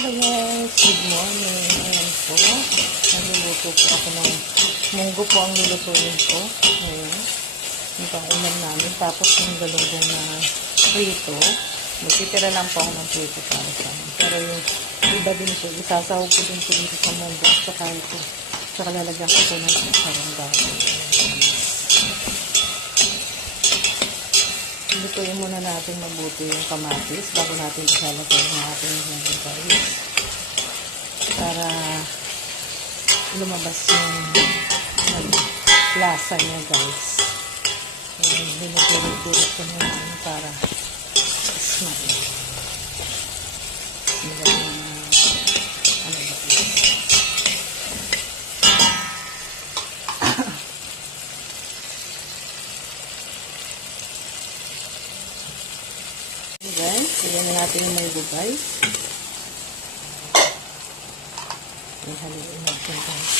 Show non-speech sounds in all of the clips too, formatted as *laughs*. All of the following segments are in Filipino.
Hello guys, good morning. Ayan po. Nagluluto po ako ng munggo po ang lulutuin ko. Ayan. Yung pang-ulam namin. Tapos yung galunggong na prito. Magtitira lang po ako ng prito para sa amin. Pero yung iba din po, isasahog ko din po dito sa munggo. Saka ito. Saka lalagyan ko po ng sarong dahil. Lutuin muna natin mabuti yung kamatis bago natin isalagay yung ating guys. Para lumabas yung lasa niya guys. Dinudurit-durit ko na para smile. Nilagyan ng ano ba ito? Okay, guys, ilan na natin yung munggo guys. Ihaluin natin guys.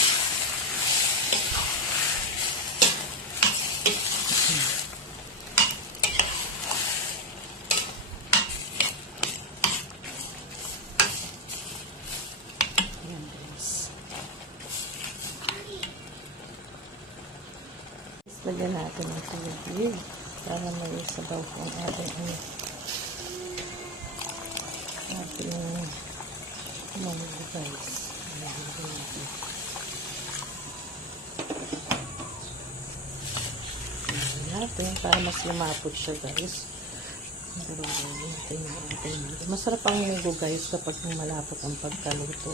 Lagyan natin ng tubig para may sabaw po ang ating ano, ating munggo guys. Lagyan natin. Natin para mas lumapot siya guys. Natin yung. Masarap ang munggo guys kapag malapot ang pagkaluto.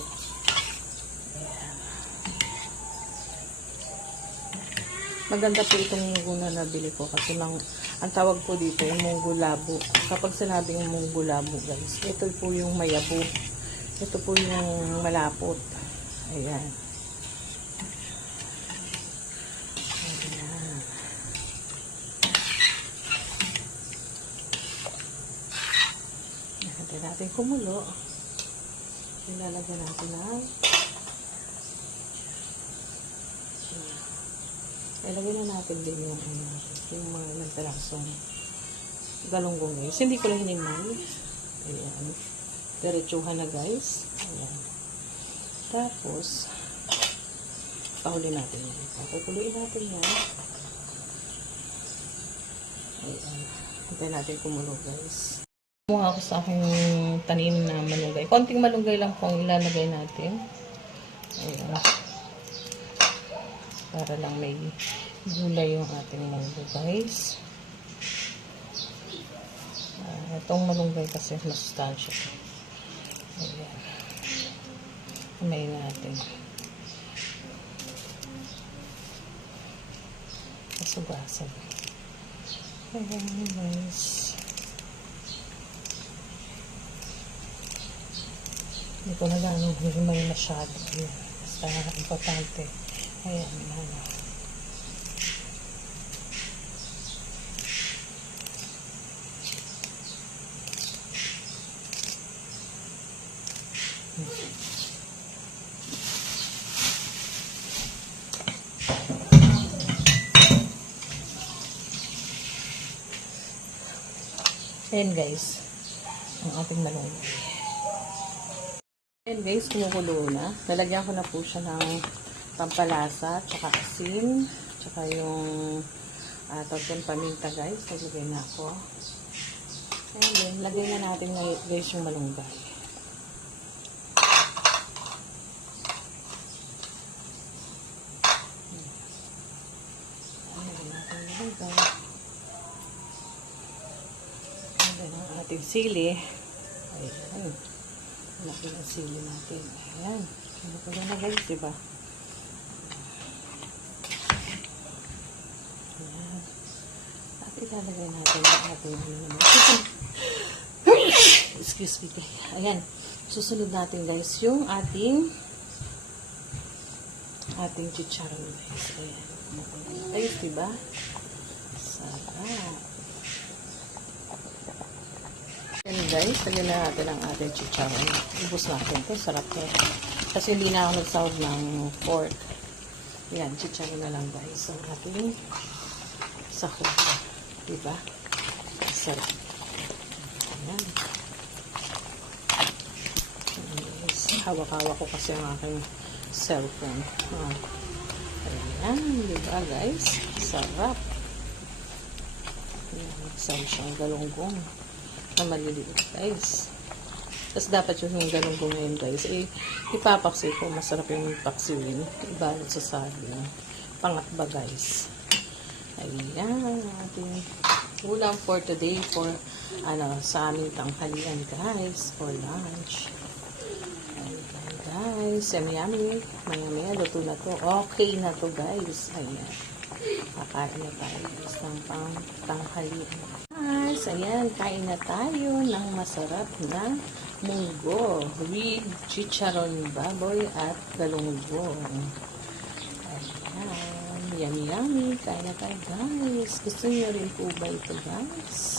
Maganda po itong munggo na nabili ko kasi mang, ang tawag po dito yung munggo labo. Kapag sinabing munggo labo guys, ito po yung mayabo. Ito po yung malapot. Ayan. Ayan. Hintay natin kumulo. Ilalagyan natin ng Ilagay na natin din yung ano, yung mga nagtarasong galunggong guys. Hindi ko lang hinimay. Ayan. Diretsuhan na guys. Ayan. Tapos, pahuli natin yan. Pakukuloyin natin yan. Ayan. Hintay natin kumulo guys. Kumuha ako sa aking tanim na malunggay. Konting malunggay lang pong ilalagay natin. Ayan para lang may gulay yung ating munggo guys. Uh, itong malunggay kasi masustansya ayan. Kamay natin. Kasugasan ayan guys. Hindi ko na lang himay masyado. Basta importante Ayan, ano. Ayan guys, ang ating malunggay. Ayan guys, kumukulo na. Nalagyan ko na po siya ng pampalasa, tsaka asin, tsaka yung uh, tawag paminta guys. Naglagay na ako. Ayan din, lagay na natin guys yung malunggay. Ayan natin malunggay. Ayan ating sili. Ayan. Laki ng sili natin. Ayan. Ano ko na guys, diba? Ayan. At ilalagay natin ang ating ano naman. *laughs* Excuse me. Ayan. Susunod natin guys yung ating ating chicharon guys. Ayan. Ayos diba? Sarap. Ayan guys, lagyan na natin ang ating chicharon. Ubus natin to Sarap to. Kasi hindi na ako nagsahog ng pork. Ayan, chicharon na lang guys. Ang ating sahog. Diba? Sarap. Ayan. Hawak-hawak ko kasi ang aking cellphone. Ah. Ayan, di ba guys? Sarap. Ayan, isang siyang galunggong na maliliit guys. Tapos dapat yung galunggong ngayon guys, eh, ipapaksi ko. Masarap yung paksiwin. Ibalot sa saging. Pangat ba guys? Ayan, ating ulam for today for ano sa aming tanghalian guys for lunch. Ayan guys, yummy yummy. Maya maya luto na to. Okay na to guys. Ayan. Kakain na tayo ng pang tanghalian. Guys, ayan, kain na tayo ng masarap na munggo with chicharon baboy at galunggong. Yummy, yummy. Kain na tayo, guys. Gusto niyo rin po ba ito, guys?